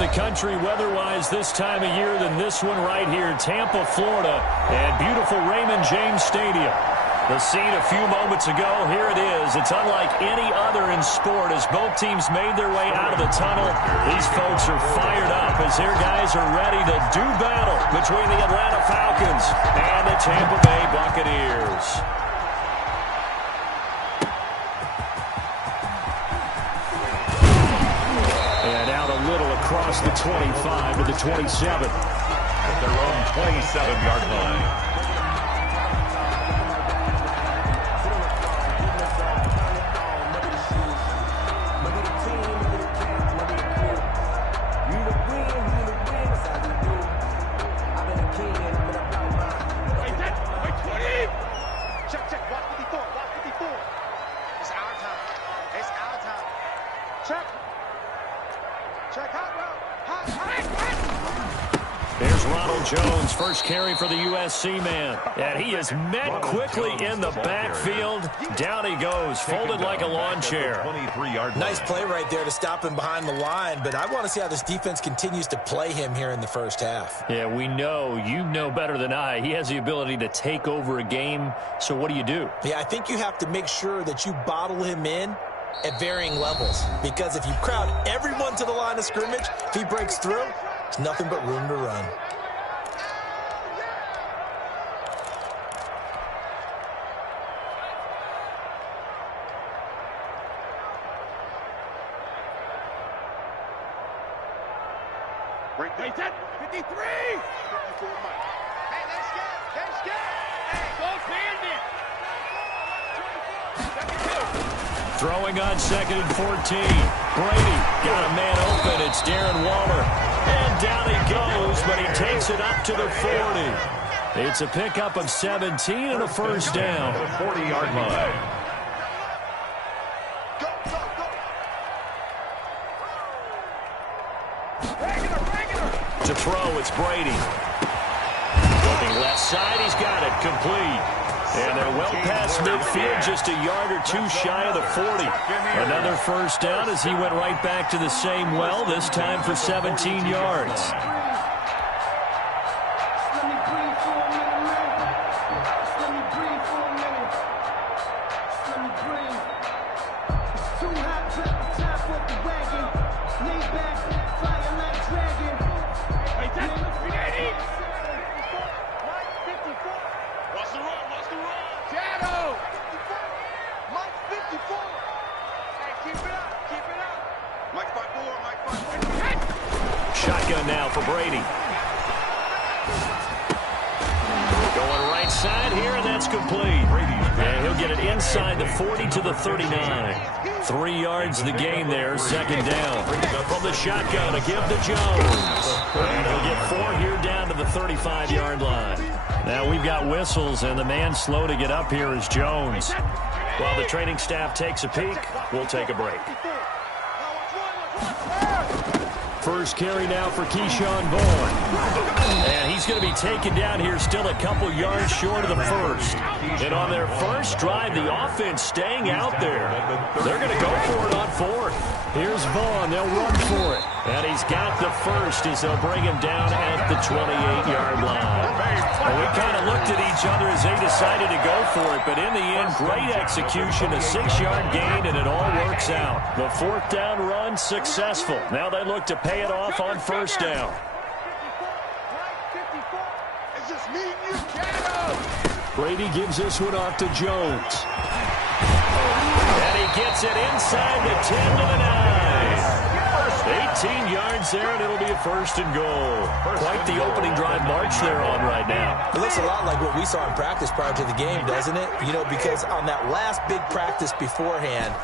the country weather-wise this time of year than this one right here, Tampa, Florida, and beautiful Raymond James Stadium. The scene a few moments ago, here it is. It's unlike any other in sport as both teams made their way out of the tunnel. These folks are fired up as their guys are ready to do battle between the Atlanta Falcons and the Tampa Bay Buccaneers. And out a little across the 25 to the 27. At their own 27-yard line. Jones, first carry for the USC man. And he is met quickly in the backfield. Down he goes, folded like a lawn chair. Nice play right there to stop him behind the line, but I want to see how this defense continues to play him here in the first half. Yeah, we know. You know better than I. He has the ability to take over a game, so what do you do? Yeah, I think you have to make sure that you bottle him in at varying levels, because if you crowd everyone to the line of scrimmage, if he breaks through, there's nothing but room to run. Wait, 53! 54, Mike. Hey, let's get! Hey, go bandit! Throwing on 2nd and 14. Brady got a man open. It's Darren Waller. And down he goes, but he takes it up to the 40. It's a pickup of 17 and a first down. 40-yard line. To throw, it's Brady. Looking left side, he's got it, complete. And they're well past midfield, just a yard or two shy of the 40. Another first down as he went right back to the same well, this time for 17 yards. Shotgun now for Brady. Going right side here, and that's complete. And he'll get it inside the 40 to the 39. 3 yards the gain there, second down. From the shotgun, a give to Jones. And he'll get 4 here down to the 35-yard line. Now we've got whistles, and the man slow to get up here is Jones. While the training staff takes a peek, we'll take a break. First carry now for Keyshawn Vaughn. And he's going to be taken down here still a couple yards short of the first. And on their first drive, the offense staying out there. They're going to go for it on fourth. Here's Vaughn. They'll run for it. And he's got the first as they'll bring him down at the 28-yard line. And we kind of looked at each other as they decided to go for it. But in the end, great execution, a 6-yard gain, and it all works out. The fourth down run successful. Now they look to pay it off on first down. Brady gives this one off to Jones. And he gets it inside the 10 to the 9. 18 yards there, and it'll be a first and goal. Quite the opening drive march they're on right now. It looks a lot like what we saw in practice prior to the game, doesn't it? You know, because on that last big practice beforehand,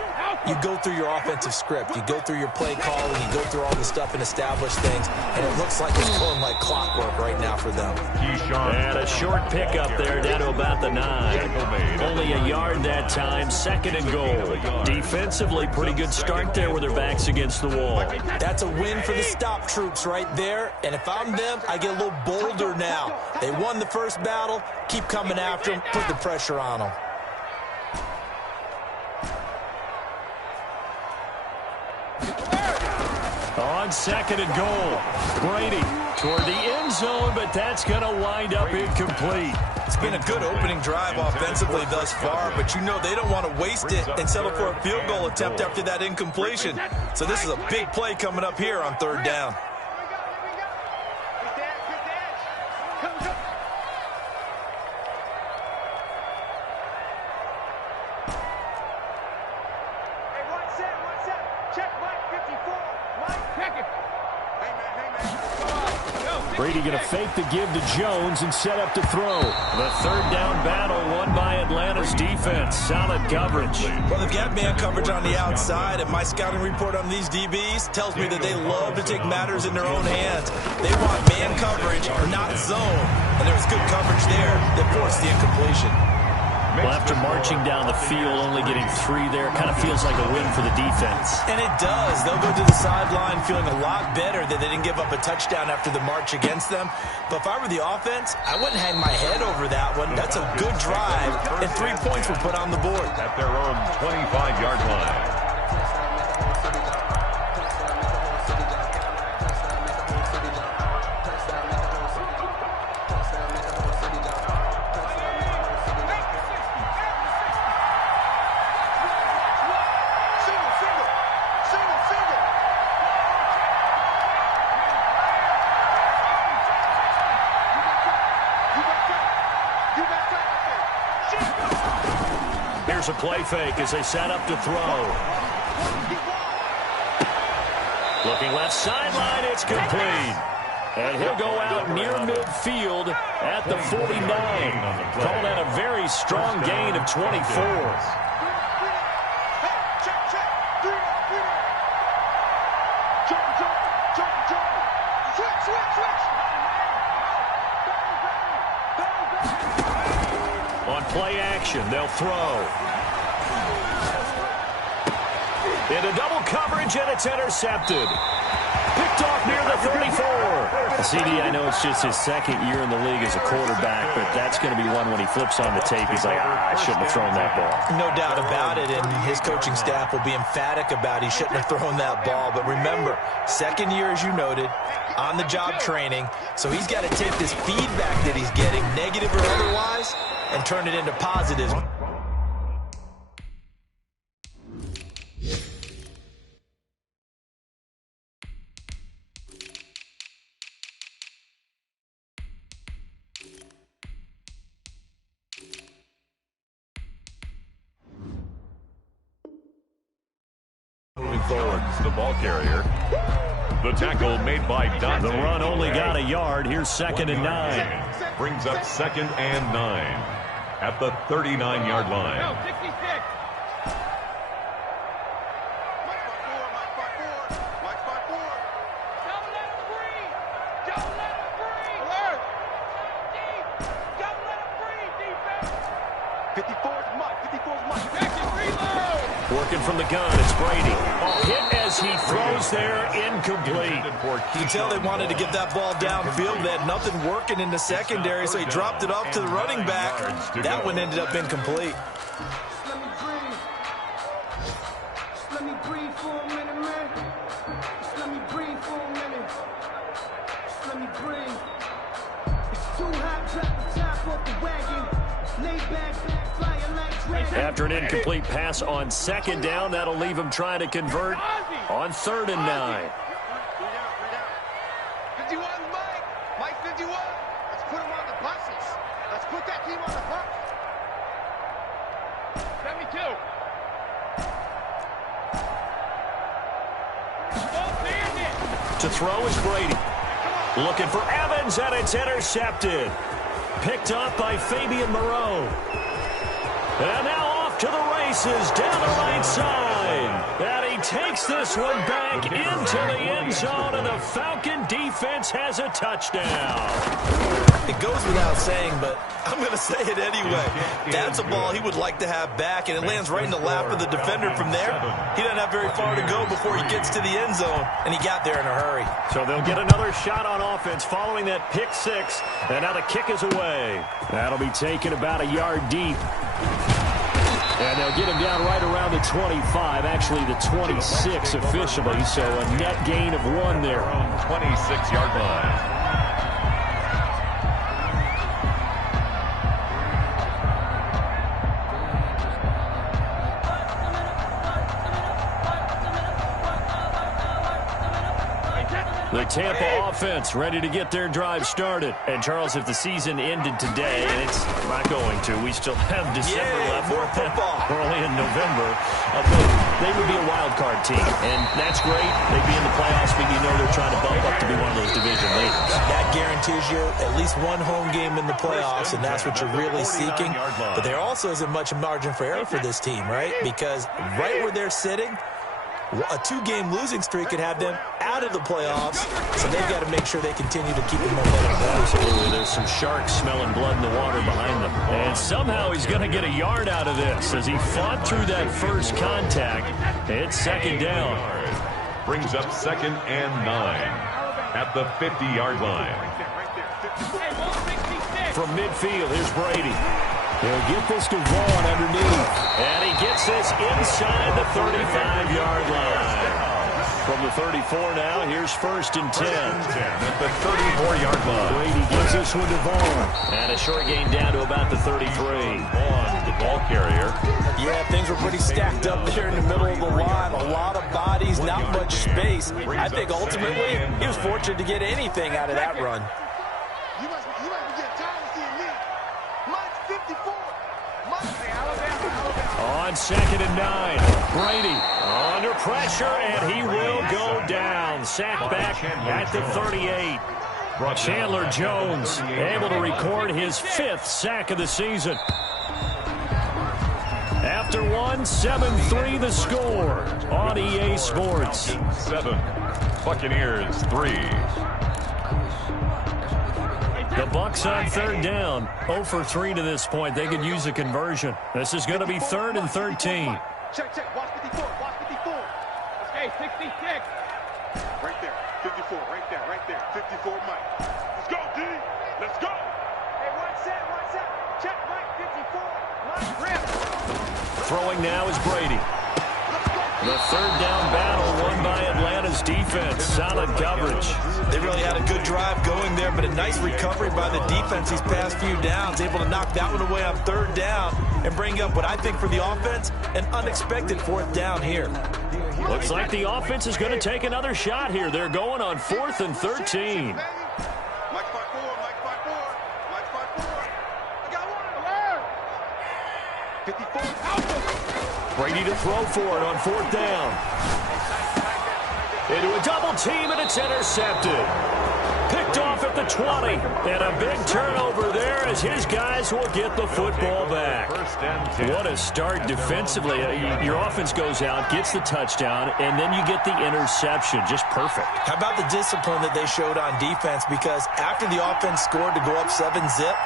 you go through your offensive script. You go through your play calling. You go through all the stuff and establish things. And it looks like it's going like clockwork right now for them. And a short pickup there down to about the 9. Only a yard that time. Second and goal. Defensively, pretty good start there with their backs against the wall. That's a win for the stop troops right there. And if I'm them, I get a little bolder now. They won the first battle. Keep coming after them. Put the pressure on them. On on 2nd and goal. Brady toward the end zone, but that's going to wind up incomplete. It's been a good opening drive offensively thus far, but you know they don't want to waste it and settle for a field goal attempt after that incompletion. So this is a big play coming up here on 3rd down. Brady going to fake the give to Jones and set up to throw. The 3rd down battle won by Atlanta's defense. Solid coverage. Well, they've got man coverage on the outside, and my scouting report on these DBs tells me that they love to take matters in their own hands. They want man coverage, not zone. And there was good coverage there that forced the incompletion. Well, after marching down the field, only getting 3 there, kind of feels like a win for the defense. And it does. They'll go to the sideline feeling a lot better that they didn't give up a touchdown after the march against them. But if I were the offense, I wouldn't hang my head over that one. That's a good drive, and 3 points were put on the board. At their own 25-yard line. Here's a play fake as they set up to throw. Looking left sideline, it's complete. And he'll go out near midfield at the 49. Called that a very strong gain of 24. On play action, they'll throw. Into double coverage, and it's intercepted. Picked off near the 34. CD, I know it's just his 2nd year in the league as a quarterback, but that's going to be one when he flips on the tape. He's like, I shouldn't have thrown that ball. No doubt about it, and his coaching staff will be emphatic about he shouldn't have thrown that ball. But remember, 2nd year, as you noted, on-the-job training, so he's got to take this feedback that he's getting, negative or otherwise, and turn it into positives. Moving forward, the ball carrier. The tackle made by Dante. The run only got a yard. Here's 2nd and 9. Brings up 2nd and 9 at the 39-yard line. Working from the gun, it's Brady. Hit as he throws there, incomplete. You can tell they wanted to get that ball downfield. They had nothing working in the secondary, so he dropped it off to the running back. That one ended up incomplete. Let me breathe for a minute, man. Let me breathe for a minute. Let me breathe. It's too hot, drop the top off the wagon. Lay back, flying like dragon. After an incomplete pass on 2nd down, that'll leave him trying to convert on 3rd and 9. 51, Mike 51. Let's put him on the buses. Let's put that team on the bus. 72. To throw is Brady. Looking for Evans, and it's intercepted. Picked up by Fabian Moreau. And now off to the races down the right side. And he takes this one back into the end zone, and the Falcon defense has a touchdown. It goes without saying, but I'm going to say it anyway. That's a ball he would like to have back, and it lands right in the lap of the defender from there. He doesn't have very far to go before he gets to the end zone, and he got there in a hurry. So they'll get another shot on offense following that pick 6, and now the kick is away. That'll be taken about a yard deep. And they'll get him down right around the 25, actually the 26 officially, so a net gain of 1 there. 26-yard line. The Tampa offense ready to get their drive started. And, Charles, if the season ended today, and it's not going to, we still have December left. More football. We're only in November. But they would be a wild card team. And that's great. They'd be in the playoffs, but you know they're trying to bump up to be one of those division leaders. That guarantees you at least one home game in the playoffs, and that's what you're really seeking. But there also isn't much margin for error for this team, right? Because right where they're sitting, a 2-game losing streak could have them out of the playoffs, so they've got to make sure they continue to keep the momentum going. Absolutely. There's some sharks smelling blood in the water behind them. And somehow he's going to get a yard out of this as he fought through that first contact. It's second down. Brings up 2nd and 9 at the 50-yard line. From midfield, here's Brady. He'll get this to Vaughn underneath. And he gets this inside the 35-yard line. From the 34 now, here's 1st and 10. At the 34-yard line. Brady gives this one to Vaughn. And a short gain down to about the 33. Vaughn, the ball carrier. Yeah, things were pretty stacked up there in the middle of the line. A lot of bodies, not much space. I think ultimately he was fortunate to get anything out of that run. You must be getting tired of seeing me. Mine's 54. On 2nd and 9, Brady under pressure, and he will go down. Sacked back at the 38. Chandler Jones able to record his 5th sack of the season. After one, 7-3 the score on EA Sports. 7, Buccaneers 3. The Bucs on 3rd down. 0 for 3 to this point. They could use a conversion. This is going to be 3rd and 13. Check. Watch 54. Okay, 66. Right there. 54. Right there. 54, Mike. Let's go, D. Let's go. Hey, one set. Check, Mike. 54. Mike, rip. Throwing now is Brady. The 3rd down battle won by Atlanta's defense. Solid coverage. They really had a good drive going there, but a nice recovery by the defense these past few downs. Able to knock that one away on 3rd down and bring up what I think for the offense, an unexpected 4th down here. Looks like the offense is going to take another shot here. They're going on 4th and 13. Mike 5-4. I got one. 54. Brady to throw for it on 4th down. Into a double team, and it's intercepted. Picked off at the 20. And a big turnover there as his guys will get the football back. What a start defensively. Your offense goes out, gets the touchdown, and then you get the interception. Just perfect. How about the discipline that they showed on defense? Because after the offense scored to go up 7-zip,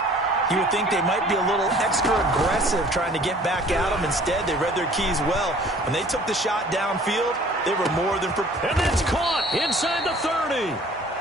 you would think they might be a little extra aggressive trying to get back at them. Instead, they read their keys well. When they took the shot downfield, they were more than prepared. And it's caught inside the 30.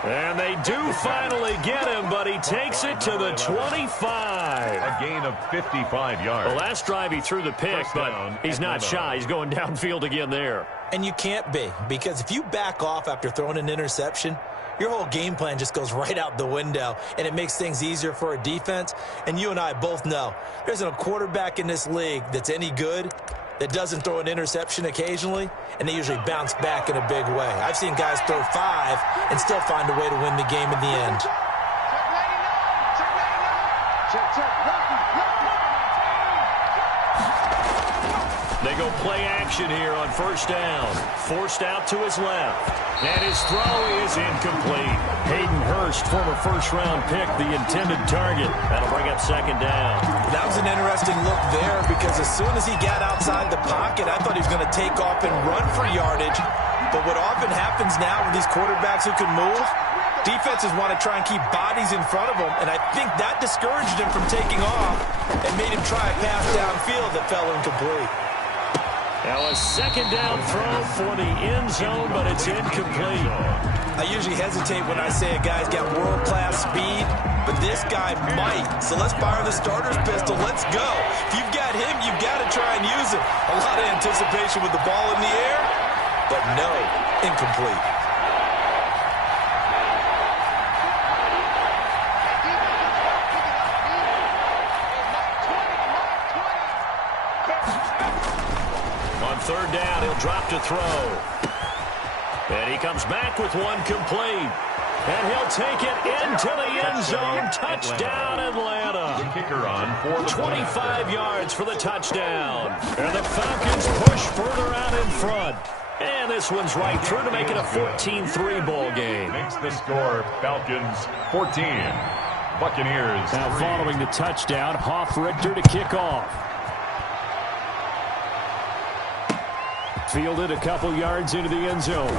And they do finally get him, but he takes it to the 25. A gain of 55 yards. The last drive he threw the pick, but he's not shy. He's going downfield again there. And you can't be, because if you back off after throwing an interception, your whole game plan just goes right out the window, and it makes things easier for a defense. And you and I both know there isn't a quarterback in this league that's any good that doesn't throw an interception occasionally, and they usually bounce back in a big way. I've seen guys throw 5 and still find a way to win the game in the end. They go play action here on 1st down. Forced out to his left. And his throw is incomplete. Hayden Hurst, former 1st-round pick, the intended target. That'll bring up 2nd down. That was an interesting look there, because as soon as he got outside the pocket, I thought he was going to take off and run for yardage. But what often happens now with these quarterbacks who can move, defenses want to try and keep bodies in front of them, and I think that discouraged him from taking off and made him try a pass downfield that fell incomplete. Now a 2nd down throw for the end zone, but it's incomplete. I usually hesitate when I say a guy's got world-class speed, but this guy might. So let's fire the starter's pistol. Let's go. If you've got him, you've got to try and use him. A lot of anticipation with the ball in the air, but no, incomplete. On third down, he'll drop to throw. And he comes back with one complete. And he'll take it into the end zone. Touchdown, Atlanta. The kicker on for the 25 yards for the touchdown. And the Falcons push further out in front. And this one's right through to make it a 14-3 ball game. Makes the score Falcons 14. Buccaneers. Now 3. following the touchdown, Hoff-Richter to kick off. Fielded a couple yards into the end zone.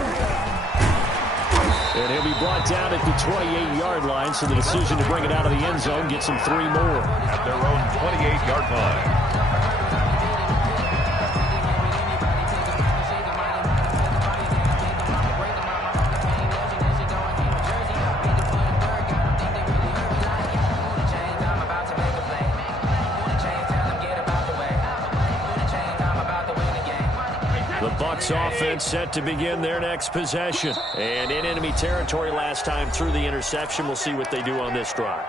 And he'll be brought down at the 28-yard line, so the decision to bring it out of the end zone gets him 3 more. At their own 28-yard line. Bucs offense set to begin their next possession. And in enemy territory last time through the interception. We'll see what they do on this drive.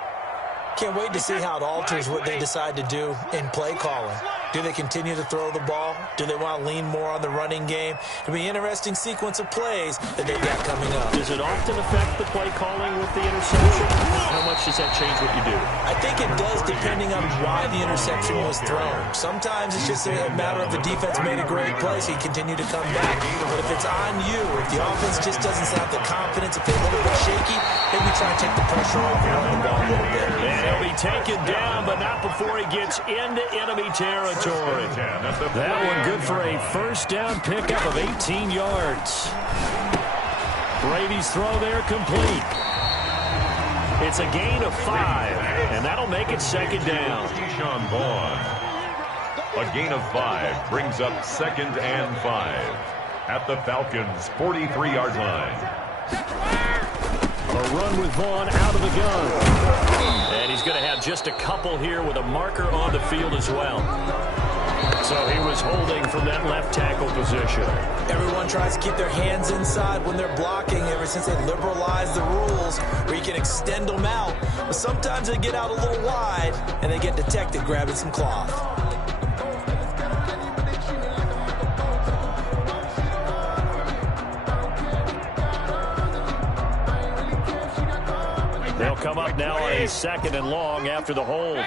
Can't wait to see how it alters what they decide to do in play calling. Do they continue to throw the ball? Do they want to lean more on the running game? It'll be an interesting sequence of plays that they've got coming up. Does it often affect the play calling with the interception? How much does that change what you do? I think it does depending on why the interception was thrown. Sometimes it's just a matter of the defense made a great play, so you continue to come back. But if it's on you, if the offense just doesn't have the confidence, if they're a little bit shaky, maybe try and take the pressure off and run the ball a little bit. And he'll be taken down, but not before he gets into enemy territory. That one good for a first down pickup of 18 yards. Brady's throw there complete. It's a gain of 5, and that'll make it second down. Keyshawn Vaughn. A gain of 5 brings up 2nd and 5 at the Falcons' 43-yard line. A run with Vaughn out of the gun. And he's going to have just a couple here with a marker on the field as well. So he was holding from that left tackle position. Everyone tries to keep their hands inside when they're blocking ever since they liberalized the rules where you can extend them out. But sometimes they get out a little wide and they get detected grabbing some cloth. They'll come up now on a 2nd and long after the hold.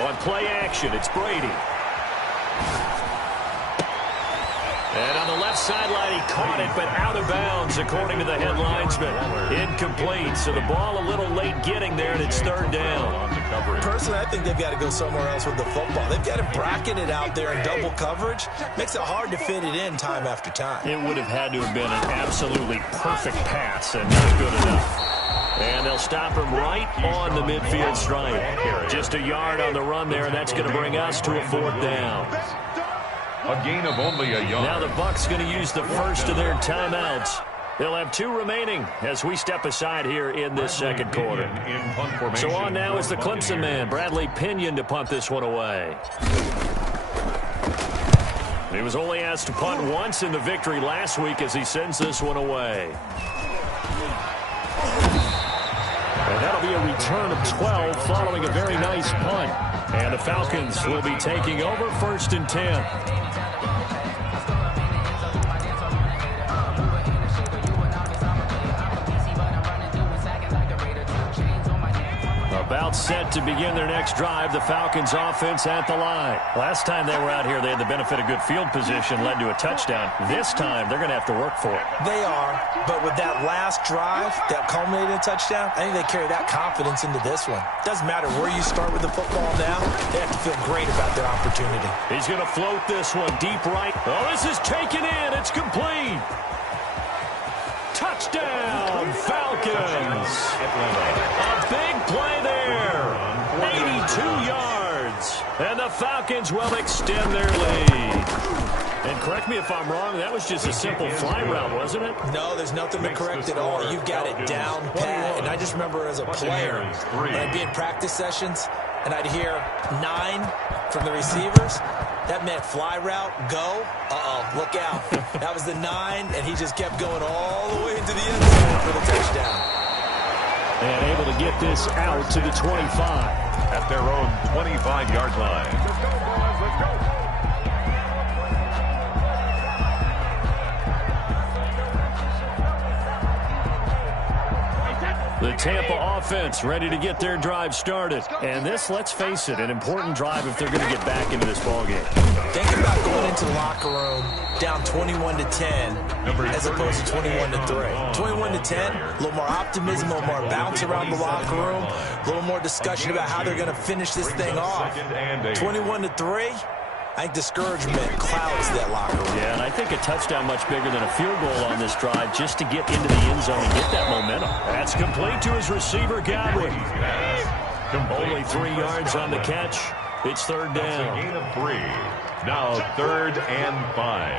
On play action, it's Brady. And on the left sideline, he caught it, but out of bounds, according to the head linesman. Incomplete, so the ball a little late getting there, and it's 3rd down. Personally, I think they've got to go somewhere else with the football. They've got to bracket it out there in double coverage. Makes it hard to fit it in time after time. It would have had to have been an absolutely perfect pass and not good enough. And they'll stop him right on the midfield stripe. Just a yard on the run there, and that's going to bring us to a 4th down. A gain of only a yard. Now the Bucs going to use the first of their timeouts. They'll have 2 remaining as we step aside here in this second quarter. So on now is the Clemson man, Bradley Pinion, to punt this one away. He was only asked to punt once in the victory last week as he sends this one away. And that'll be a return of 12 following a very nice punt. And the Falcons will be taking over 1st and 10. About set to begin their next drive, the Falcons offense at the line. Last time they were out here, they had the benefit of good field position, led to a touchdown. This time, they're going to have to work for it. They are, but with that last drive that culminated in a touchdown, I think they carry that confidence into this one. Doesn't matter where you start with the football now, they have to feel great about their opportunity. He's going to float this one deep right. Oh, this is taken in. It's complete. Touchdown, Falcons. A big play there. 82 yards. downs. And the Falcons will extend their lead. And correct me if I'm wrong, that was just a simple fly route, wasn't it? No, there's nothing to correct at all. You've got it down pat. And I just remember as a player, when I'd be in practice sessions, and I'd hear 9 from the receivers, that meant fly route, go. Look out. That was the 9, and he just kept going all the way into the end zone for the touchdown. And able to get this out to the 25. At their own 25-yard line. Let's go, boys. Let's go. The Tampa offense ready to get their drive started. And this, let's face it, an important drive if they're going to get back into this ballgame. Think about going into the locker room down 21-10 as opposed to 21-3. 21-10, a little more optimism, a little more bounce around the locker room, a little more discussion about how they're going to finish this thing off. 21-3, I think discouragement clouds that locker room. Yeah, and I think a touchdown much bigger than a field goal on this drive just to get into the end zone and get that momentum. That's complete to his receiver, Godwin. Only 3 yards on the catch. It's third down. That's a gain of 3. Now 3rd and 5.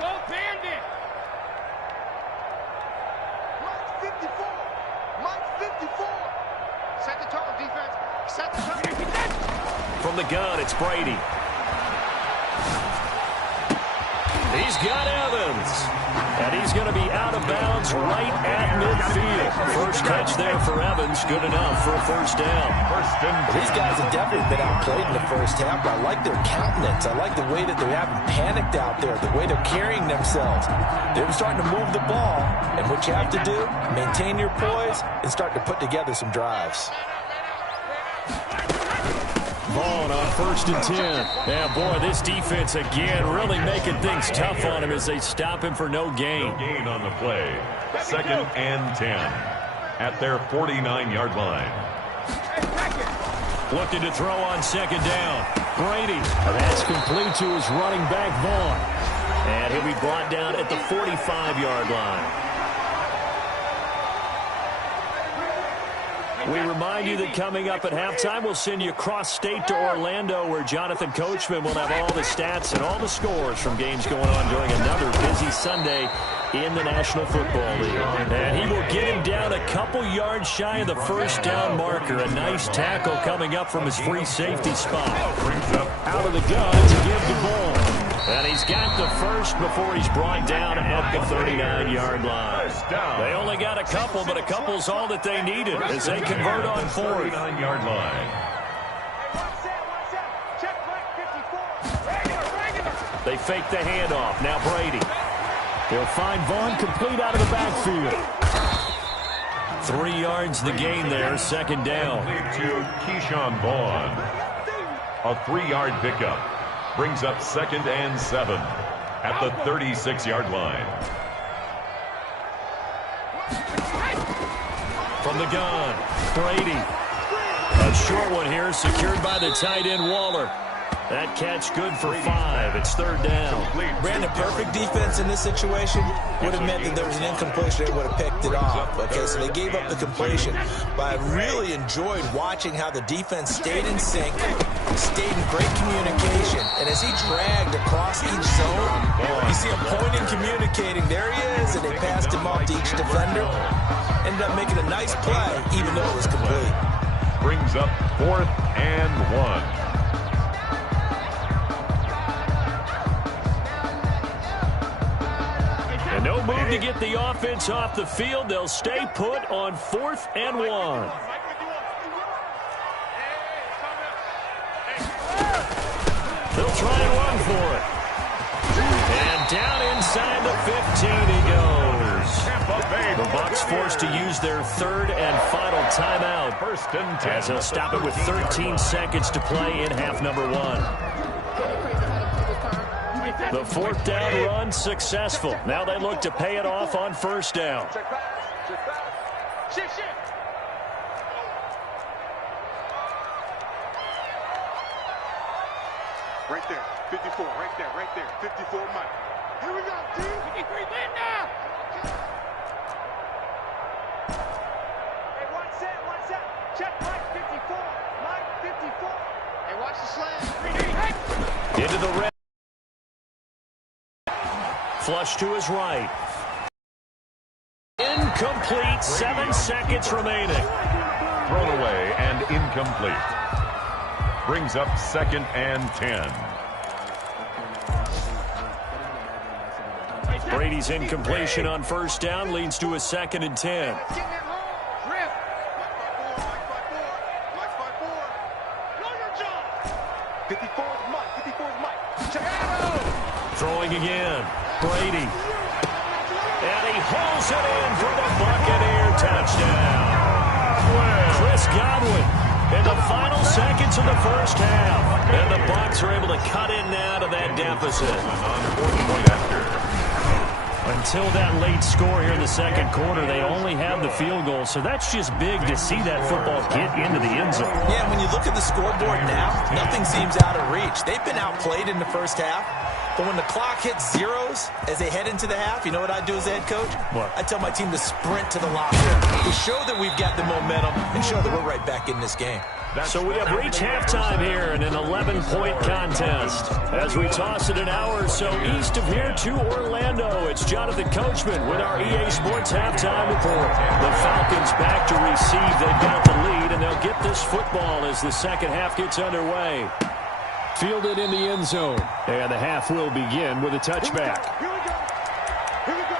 Go Bandit! Mike 54! Mike 54! Set the tone, defense. Set the tone. From the gun, it's Brady. He's got Evans. And he's going to be out of bounds right at midfield. First catch there for Evans. Good enough for a first down. These guys have definitely been outplayed in the first half, but I like their countenance. I like the way that they haven't panicked out there, the way they're carrying themselves. They're starting to move the ball, and what you have to do, maintain your poise and start to put together some drives. Vaughn on 1st and 10. Yeah, boy, this defense again really making things tough on him as they stop him for no gain. No gain on the play. 2nd and 10 at their 49-yard line. Looking to throw on 2nd down. Brady. That's complete to his running back, Vaughn. And he'll be brought down at the 45-yard line. We remind you that coming up at halftime, we'll send you cross-state to Orlando, where Jonathan Coachman will have all the stats and all the scores from games going on during another busy Sunday in the National Football League. And he will get him down a couple yards shy of the first down marker. A nice tackle coming up from his free safety spot. Out of the gun to give the ball. And he's got the first before he's brought down at the 39-yard line. They only got a couple, but a couple's all that they needed as they convert on 4th. 39-yard line. They fake the handoff. Now Brady. They'll find Vaughn complete out of the backfield. 3 yards the gain there, 2nd down. To Keyshawn Vaughn. A 3-yard pickup. Brings up 2nd and 7 at the 36-yard line. From the gun, Brady. A short one here, secured by the tight end Waller. That catch good for 5. It's 3rd down. Brandon, perfect defense in this situation would have meant that there was an incompletion. They would have picked it off. Okay, so they gave up the completion. But I really enjoyed watching how the defense stayed in sync, stayed in great communication. And as he dragged across each zone, you see him pointing, communicating. There he is, and they passed him off to each defender. Ended up making a nice play, even though it was complete. Brings up 4th and 1. No move to get the offense off the field. They'll stay put on 4th and 1. They'll try and run for it. And down inside the 15 he goes. The Bucs forced to use their 3rd and final timeout. 1st and 10. As they'll stop it with 13 seconds to play in half number 1. The 4th down run successful. Now they look to pay it off on 1st down. Right there, 54, right there, 54 Mike. Here we go, D. 53, land now. Hey, Into the red. Flush to his right. Incomplete. 7 seconds remaining. Thrown away and incomplete. Brings up 2nd and 10. Brady's incompletion on 1st down leads to a 2nd and 10. Throwing again. Brady. And he hauls it in for the Buccaneer touchdown. Chris Godwin in the final seconds of the 1st half. And the Bucs are able to cut in now to that deficit. On 4th point after. Until that late score here in the 2nd quarter, they only have the field goal. So that's just big to see that football get into the end zone. Yeah, when you look at the scoreboard now, nothing seems out of reach. They've been outplayed in the 1st half. But when the clock hits zeros as they head into the half, you know what I do as a head coach? What? I tell my team to sprint to the locker room to show that we've got the momentum and show that we're right back in this game. So we have reached halftime here in an 11-point contest. As we toss it an hour or so east of here to Orlando, it's Jonathan Coachman with our EA Sports Halftime Report. The Falcons back to receive. They've got the lead, and they'll get this football as the 2nd half gets underway. Fielded in the end zone. And the half will begin with a touchback. Here we go. Here we go.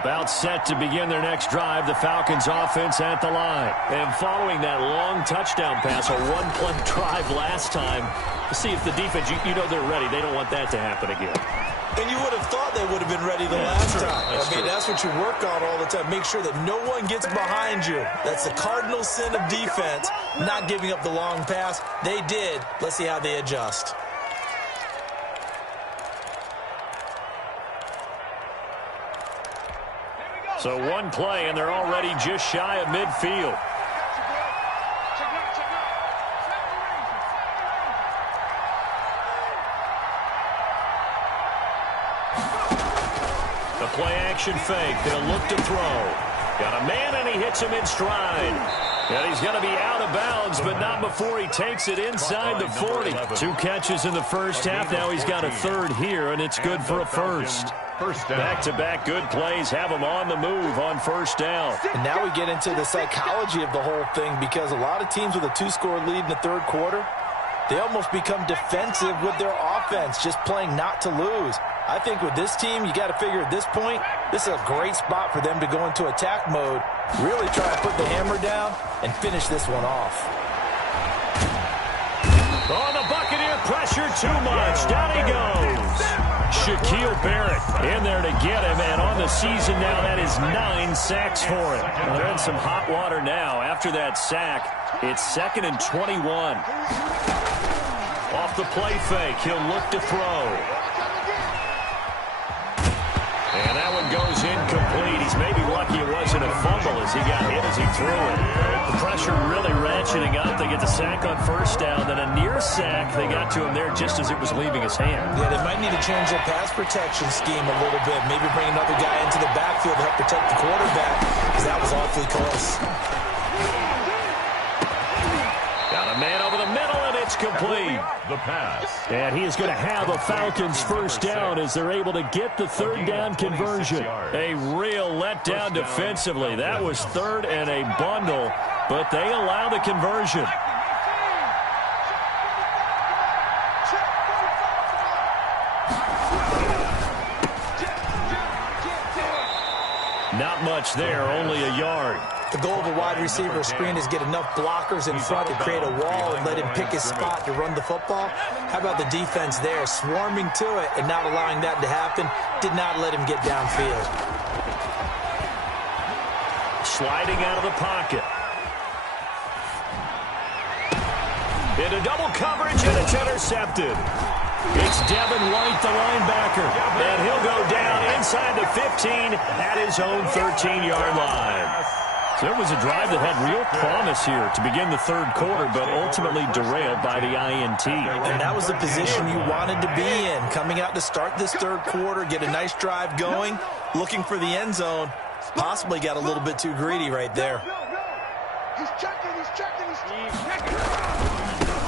About set to begin their next drive, the Falcons offense at the line. And following that long touchdown pass, a 1-play drive last time, to see if the defense, you know they're ready. They don't want that to happen again. And you would have thought they would have been ready the last time. That's what you work on all the time. Make sure that no one gets behind you. That's the cardinal sin of defense, not giving up the long pass. They did. Let's see how they adjust. So 1 play, and they're already just shy of midfield. The play-action fake. They'll look to throw. Got a man, and he hits him in stride. And he's going to be out of bounds, but not before he takes it inside the 40. 2 catches in the 1st half. Now he's got a 3rd here, and it's good for a 1st. Back-to-back good plays have him on the move on 1st down. And now we get into the psychology of the whole thing, because a lot of teams with a 2-score lead in the 3rd quarter, they almost become defensive with their offense, just playing not to lose. I think with this team, you got to figure at this point, this is a great spot for them to go into attack mode, really try to put the hammer down and finish this one off. Oh, the Buccaneer pressure too much. Down he goes. Shaquille Barrett in there to get him, and on the season now, that is 9 sacks for him. Well, they're in some hot water now. After that sack, it's 2nd and 21. Off the play fake, he'll look to throw. And that one goes incomplete. He's maybe lucky it wasn't a fumble as he got hit as he threw it. The pressure really ratcheting up. They get the sack on 1st down, then a near sack. They got to him there just as it was leaving his hand. Yeah, they might need to change their pass protection scheme a little bit. Maybe bring another guy into the backfield to help protect the quarterback, because that was awfully close. Got a man over the middle, and it's complete. The pass. And he is going to have a Falcons 1st down as they're able to get the 3rd down conversion. A real letdown defensively. That was 3rd and a bundle, but they allow the conversion. Not much there, only a yard. The goal of a wide receiver screen is get enough blockers in front to create a wall and let him pick his spot to run the football. How about the defense there, swarming to it and not allowing that to happen? Did not let him get downfield. Sliding out of the pocket. Into double coverage, and it's intercepted. It's Devin White, the linebacker, and he'll go down inside the 15 at his own 13-yard line. So it was a drive that had real promise here to begin the 3rd quarter, but ultimately derailed by the INT. And that was the position you wanted to be in, coming out to start this 3rd quarter, get a nice drive going, looking for the end zone. Possibly got a little bit too greedy right there. He's checking.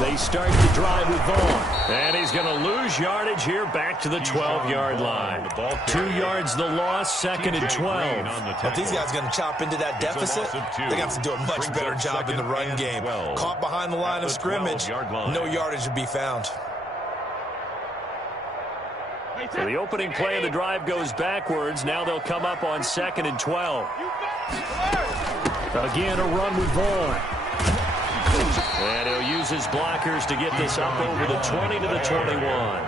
They start the drive with Vaughn. And he's going to lose yardage here back to the 12-yard line. 2 yards the loss, 2nd and 12. If these guys are going to chop into that deficit, they're going to have to do a much better job in the run game. Caught behind the line of scrimmage, no yardage to be found. So the opening play of the drive goes backwards. Now they'll come up on 2nd and 12. Again, a run with Vaughn. And he'll use his blockers to get this up over the 20 to the 21.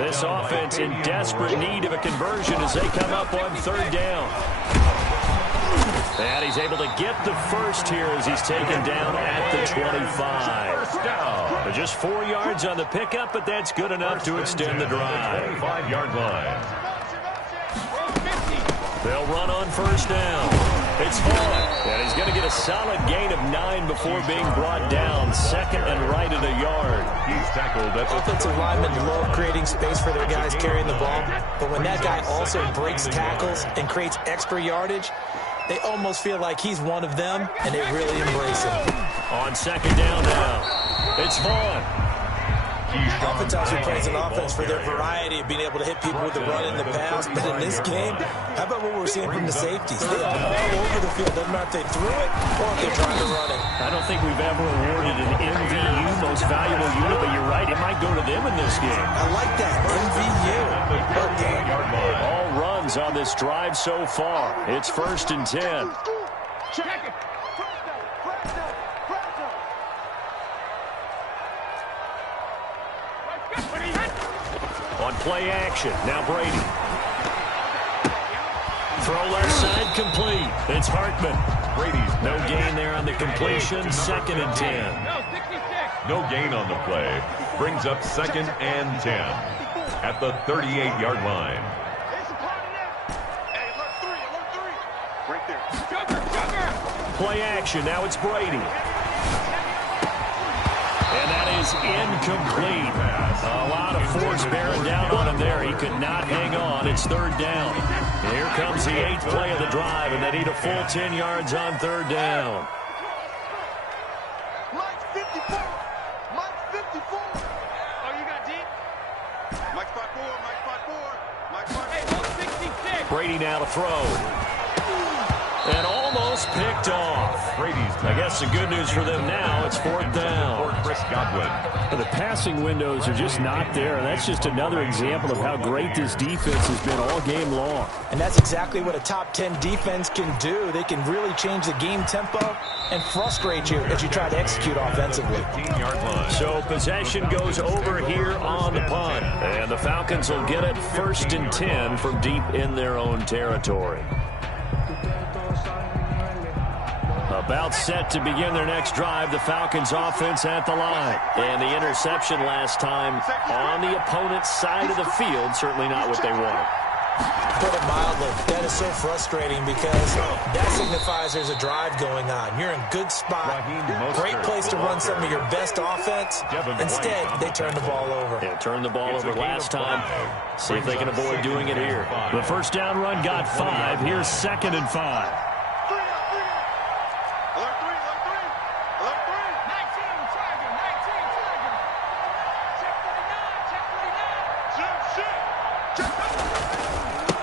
This offense in desperate need of a conversion as they come up on 3rd down. And he's able to get the first here as he's taken down at the 25. Just 4 yards on the pickup, but that's good enough to extend the drive. 25-yard line. They'll run on 1st down. It's Vaughn, and he's going to get a solid gain of 9 before being brought down. 2nd and right at a yard. He's tackled at the offensive linemen love creating space for their guys carrying the ball, but when that guy also breaks tackles and creates extra yardage, they almost feel like he's one of them, and they really embrace him. On 2nd down now, it's Vaughn. Oftentimes we praise an offense for their variety of being able to hit people with the run in the pass, but in this game, how about what we're seeing from the safeties? They are all over the field. Doesn't matter if they threw it or if they're trying to run it. I don't think we've ever awarded an MVU, most valuable unit, but you're right, it might go to them in this game. I like that, MVU. All runs on this drive so far. It's 1st and 10. Check it. On play action, now Brady. Throw left side, complete. It's Hartman. Brady's no gain there on the completion, 2nd and 10. No gain on the play. Brings up 2nd and 10 at the 38-yard line. Right there. Play action, now it's Brady. And that is incomplete. A lot of force bearing down on him there. He could not hang on. It's 3rd down. And here comes the 8th play of the drive, and they need a full 10 yards on 3rd down. Mike 54. Mike 54. Oh, you got deep? Mike 54. Mike 54. Mike 54. Hey, 166. Brady now to throw. And almost picked off. I guess the good news for them now, it's 4th down. Chris Godwin. The passing windows are just not there. That's just another example of how great this defense has been all game long. And that's exactly what a top 10 defense can do. They can really change the game tempo and frustrate you as you try to execute offensively. 15-yard line. So possession goes over here on the punt. And the Falcons will get it 1st and 10 from deep in their own territory. About set to begin their next drive, the Falcons offense at the line. And the interception last time on the opponent's side of the field, certainly not what they wanted. Put it mildly, that is so frustrating because that signifies there's a drive going on. You're in good spot, great place to run some of your best offense. Instead, they turn the ball over. Yeah, turned the ball over last time. See if they can avoid doing it here. The 1st down run got 5. Here's 2nd and 5.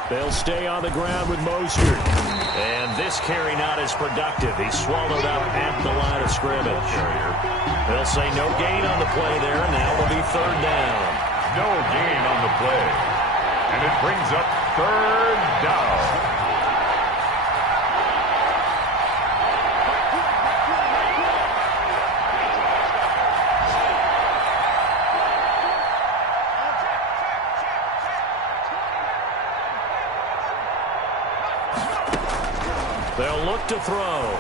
They'll stay on the ground with Mostert. And this carry not as productive. He's swallowed up at the line of scrimmage. They'll say no gain on the play there, and now will be 3rd down. No gain on the play. And it brings up 3rd down. They'll look to throw.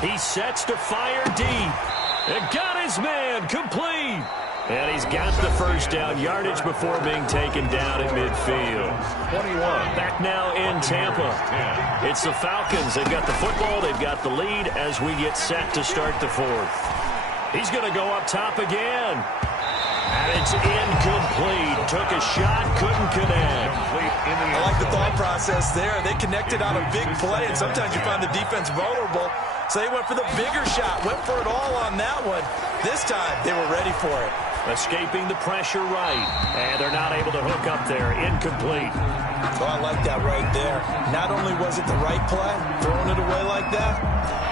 He sets to fire deep. And got his man complete. And he's got the 1st down yardage before being taken down at midfield. 21. Back now in Tampa. It's the Falcons. They've got the football. They've got the lead as we get set to start the 4th. He's going to go up top again. And it's incomplete. Took a shot, couldn't connect. I like the thought process there. They connected on a big play, and sometimes you find the defense vulnerable. So they went for the bigger shot, went for it all on that one. This time, they were ready for it. Escaping the pressure right. And they're not able to hook up there. Incomplete. Oh, I like that right there. Not only was it the right play, throwing it away like that,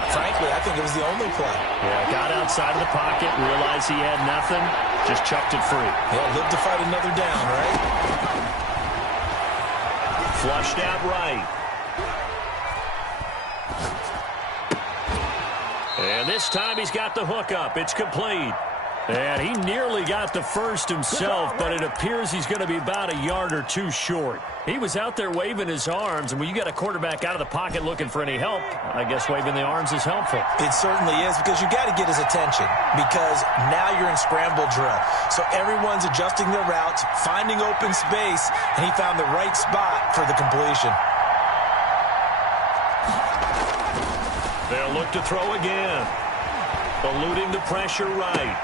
frankly, I think it was the only play. Yeah, got outside of the pocket, realized he had nothing, just chucked it free. Yeah, live to fight another down, right? Flushed out right. And this time he's got the hook up. It's complete. And he nearly got the first himself, but it appears he's going to be about a yard or two short. He was out there waving his arms, and when you got a quarterback out of the pocket looking for any help, I guess waving the arms is helpful. It certainly is, because you got to get his attention, because now you're in scramble drill. So everyone's adjusting their routes, finding open space, and he found the right spot for the completion. They'll look to throw again. Eluding the pressure right.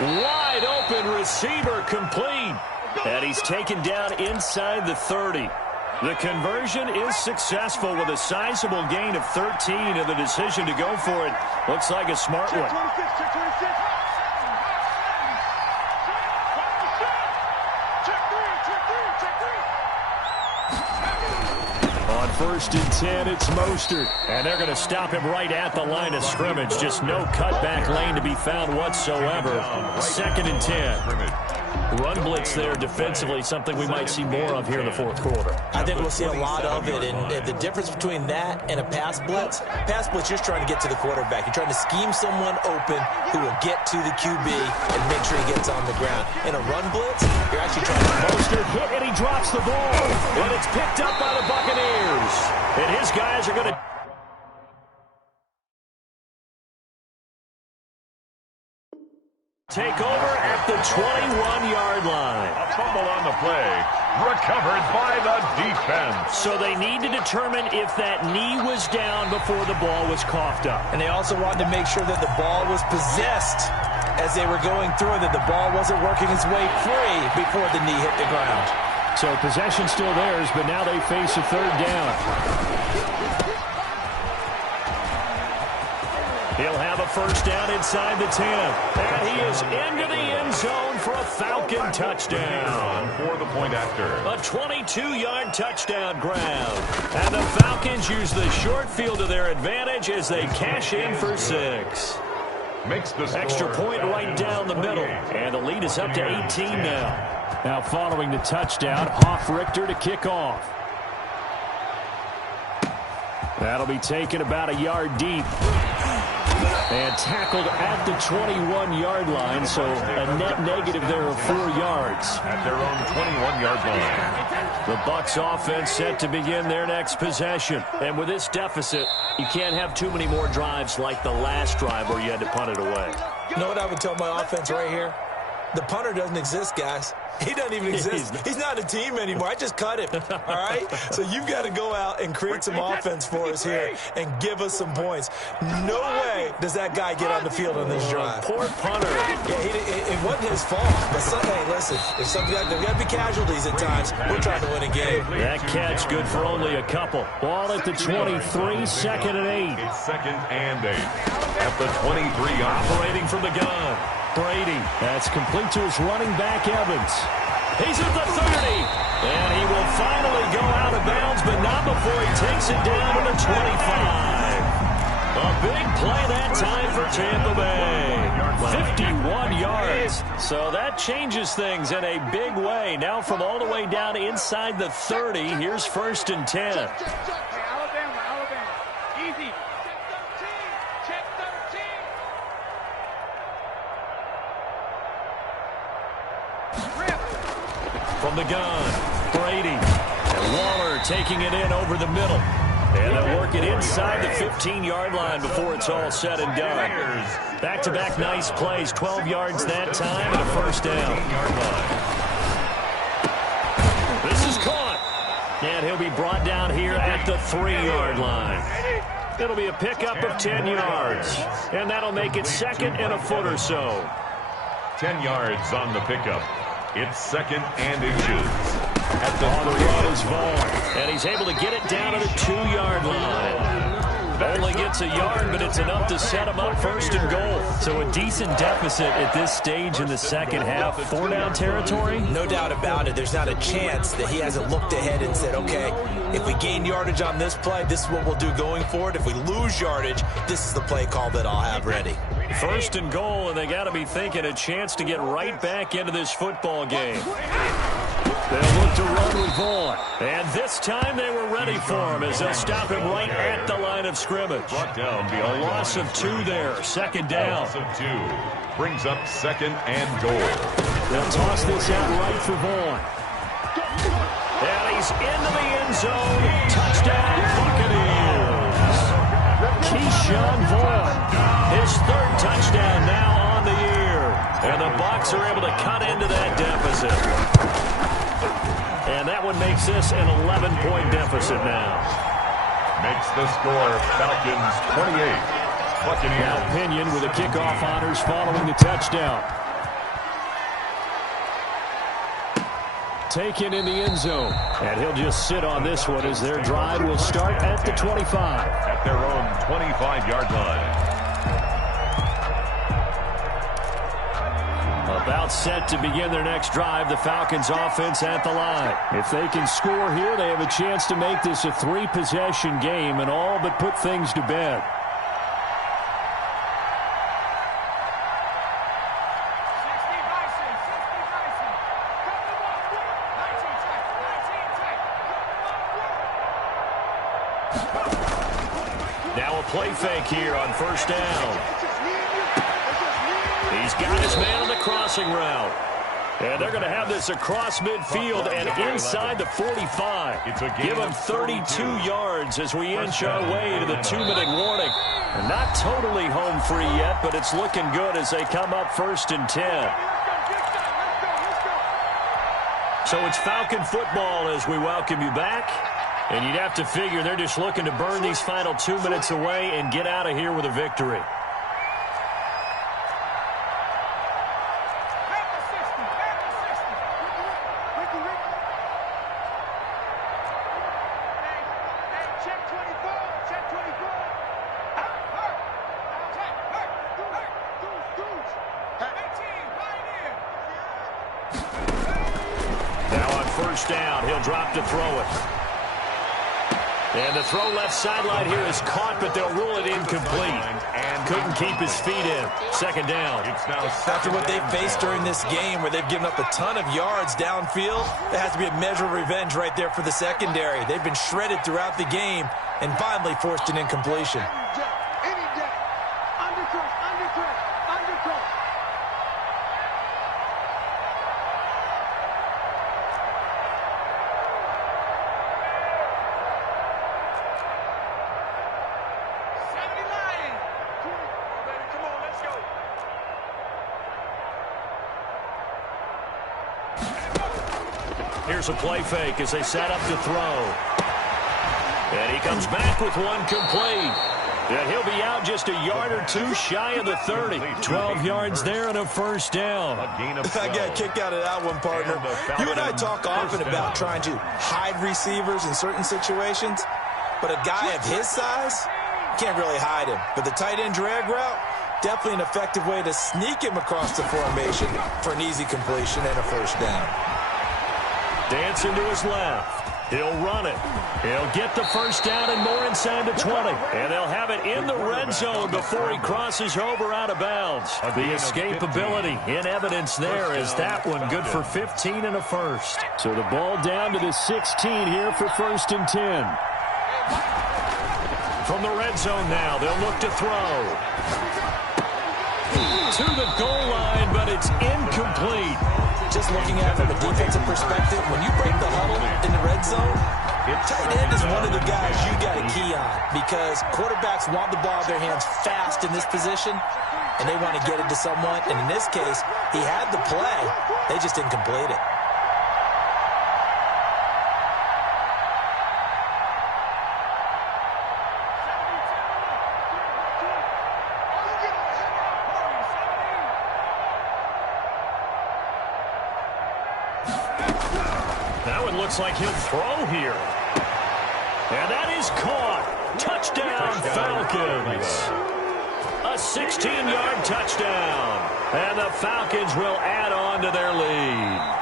Wide open receiver complete. And he's taken down inside the 30. The conversion is successful with a sizable gain of 13, and the decision to go for it looks like a smart one. On 1st and 10, it's Mostert. And they're going to stop him right at the line of scrimmage. Just no cutback lane to be found whatsoever. 2nd and 10. Run blitz there defensively, something we might see more of here in the fourth quarter. I think we'll see a lot of it, and the difference between that and a pass blitz, you're just trying to get to the quarterback. You're trying to scheme someone open who will get to the QB and make sure he gets on the ground. In a run blitz, you're actually trying to... Mostert hit, and he drops the ball. And it's picked up by the Buccaneers. And his guys are going to... take over at the 21-yard line. A fumble on the play, recovered by the defense. So they need to determine if that knee was down before the ball was coughed up. And they also wanted to make sure that the ball was possessed as they were going through, that the ball wasn't working its way free before the knee hit the ground. So possession still theirs, but now they face a 3rd down. He'll have a 1st down inside the 10. And he is into the end zone for a Falcon touchdown. For the point after. A 22-yard touchdown grab. And the Falcons use the short field to their advantage as they cash in for 6. Makes the score. Extra point right down the middle. And the lead is up to 18 now. Now following the touchdown, Richter to kick off. That'll be taken about a yard deep. And tackled at the 21-yard line, so a net negative there of 4 yards. At their own 21-yard line. The Bucs offense set to begin their next possession. And with this deficit, you can't have too many more drives like the last drive where you had to punt it away. You know what I would tell my offense right here? The punter doesn't exist, guys. He doesn't even exist. He's not a team anymore. I just cut him, all right? So you've got to go out and create some offense for us here and give us some points. No way does that guy get on the field on this drive. Poor punter. Yeah, it wasn't his fault. But hey, listen, there's got to be casualties at times. We're trying to win a game. That catch good for only a couple. Ball at the 23, 2nd and 8. It's 2nd and 8. At the 23, operating from the gun. Brady, that's complete to his running back, Evans. He's at the 30, and he will finally go out of bounds, but not before he takes it down to the 25. A big play that time for Tampa Bay. 51 yards. So that changes things in a big way. Now from all the way down inside the 30, here's 1st and 10. Alabama. Easy. Check 13. From the gun, Brady. And Waller taking it in over the middle. And they'll work it inside the 15-yard line before it's all said and done. Back-to-back nice plays, 12 yards that time and a 1st down. This is caught. And he'll be brought down here at the 3-yard line. It'll be a pickup of 10 yards. And that'll make it 2nd and a foot or so. 10 yards on the pickup. It's 2nd and inches. At the on the run is Vaughn. And he's able to get it down to the 2-yard line. Only gets a yard, but it's enough to set him up 1st and goal. So a decent deficit at this stage in the second half. 4-down territory? No doubt about it. There's not a chance that he hasn't looked ahead and said, okay, if we gain yardage on this play, this is what we'll do going forward. If we lose yardage, this is the play call that I'll have ready. 1st and goal, and they got to be thinking a chance to get right back into this football game. They'll look to run with Vaughn. And this time they were ready for him as they'll stop him right at the line of scrimmage. Brought down a loss of 2 there. 2nd down. Loss of 2. Brings up 2nd and goal. They'll toss this out right for Vaughn. And he's into the end zone. Touchdown, Buccaneers. Keyshawn Vaughn. His 3rd touchdown now on the year. And the Bucs are able to cut into that deficit. And that one makes this an 11-point deficit now. Makes the score Falcons 28. Buccaneers. Now Pinion with the kickoff honors following the touchdown. Taken in the end zone. And he'll just sit on this one as their drive will start at the 25. At their own 25-yard line. About set to begin their next drive, the Falcons offense at the line. If they can score here, they have a chance to make this a 3-possession game and all but put things to bed. Now a play fake here on 1st down. He's got his man on the crossing route. And they're going to have this across midfield and inside the 45. Give him 32 yards as we inch our way to the 2-minute warning. And not totally home free yet, but it's looking good as they come up 1st and 10. So it's Falcon football as we welcome you back. And you'd have to figure they're just looking to burn these final 2 minutes away and get out of here with a victory. Down, he'll drop to throw it. And the throw left sideline here is caught, but they'll rule it incomplete. And couldn't keep his feet in. 2nd down. After what they've faced during this game where they've given up a ton of yards downfield, there has to be a measure of revenge right there for the secondary. They've been shredded throughout the game and finally forced an incompletion. Here's a play fake as they set up to throw. And he comes back with one complete. And he'll be out just a yard or 2 shy of the 30. 12 yards there and a 1st down. I got kicked out of that one, partner. You and I talk often about trying to hide receivers in certain situations. But a guy of his size, can't really hide him. But the tight end drag route, definitely an effective way to sneak him across the formation for an easy completion and a 1st down. Dancing to his left. He'll run it. He'll get the 1st down and more inside the 20. And they'll have it in the red zone before he crosses over out of bounds. The escapability in evidence there is that one good for 15 and a 1st. So the ball down to the 16 here for 1st and 10. From the red zone now, they'll look to throw. To the goal line, but it's incomplete. Just looking at it from a defensive perspective, when you break the huddle in the red zone, tight end is one of the guys you got to key on because quarterbacks want the ball in their hands fast in this position, and they want to get it to someone. And in this case, he had the play. They just didn't complete it. That one looks like he'll throw here. And that is caught. Touchdown, Falcons. A 16-yard touchdown. And the Falcons will add on to their lead.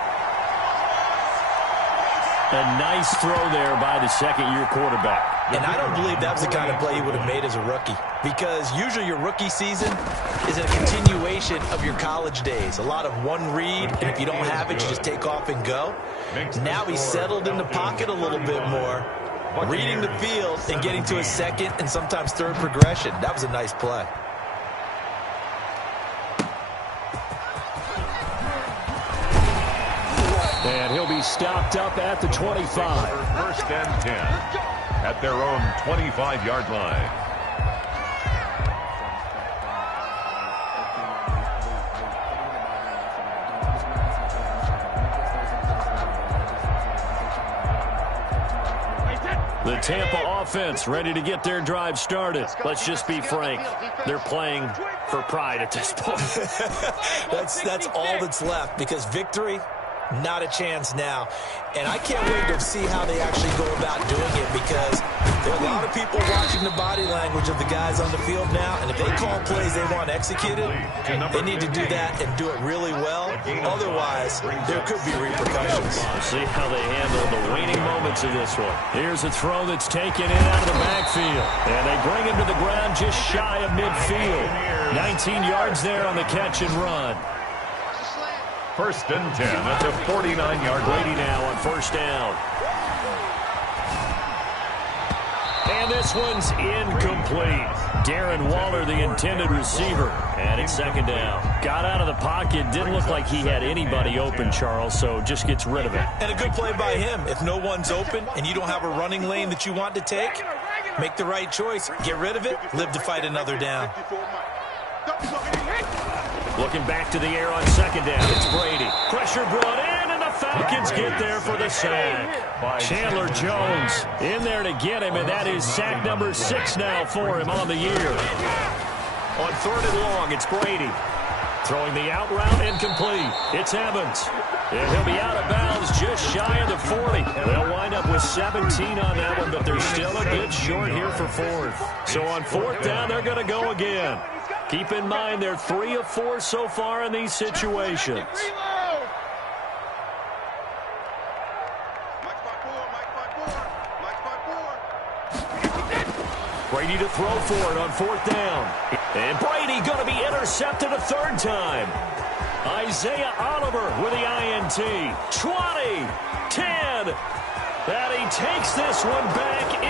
A nice throw there by the second-year quarterback. And I don't believe that was the kind of play he would have made as a rookie, because usually your rookie season is a continuation of your college days. A lot of one read, and if you don't have it, you just take off and go. Now he's settled in the pocket a little bit more, reading the field and getting to a second and sometimes third progression. That was a nice play. And he'll be stopped up at the 25. First and 10 at their own 25-yard line. The Tampa offense ready to get their drive started. Let's just be frank. They're playing for pride at this point. That's all that's left, because victory, not a chance now. And I can't wait to see how they actually go about doing it, because there are a lot of people watching the body language of the guys on the field now, and if they call plays they want executed, they need to do that and do it really well. Otherwise, there could be repercussions. We'll see how they handle the waning moments of this one. Here's a throw that's taken in out of the backfield, and they bring him to the ground just shy of midfield. 19 yards there on the catch and run. First and 10 at the 49-yard line. Brady now on first down. And this one's incomplete. Darren Waller, the intended receiver. And it's second down. Got out of the pocket. Didn't look like he had anybody open, Charles, so just gets rid of it. And a good play by him. If no one's open and you don't have a running lane that you want to take, make the right choice. Get rid of it. Live to fight another down. Looking back to the air on second down. It's Brady. Pressure brought in, and the Falcons get there for the sack. Chandler Jones in there to get him, and that is sack number 6 now for him on the year. On third and long, it's Brady. Throwing the out route, incomplete. It's Evans. And he'll be out of bounds just shy of the 40. They'll wind up with 17 on that one, but they're still a bit short here for fourth. So on fourth down, they're going to go again. Keep in mind, they're 3 of 4 so far in these situations. Brady to throw for it on fourth down. And Brady going to be intercepted a third time. Isaiah Oliver with the INT. 20, 10. And he takes this one back in.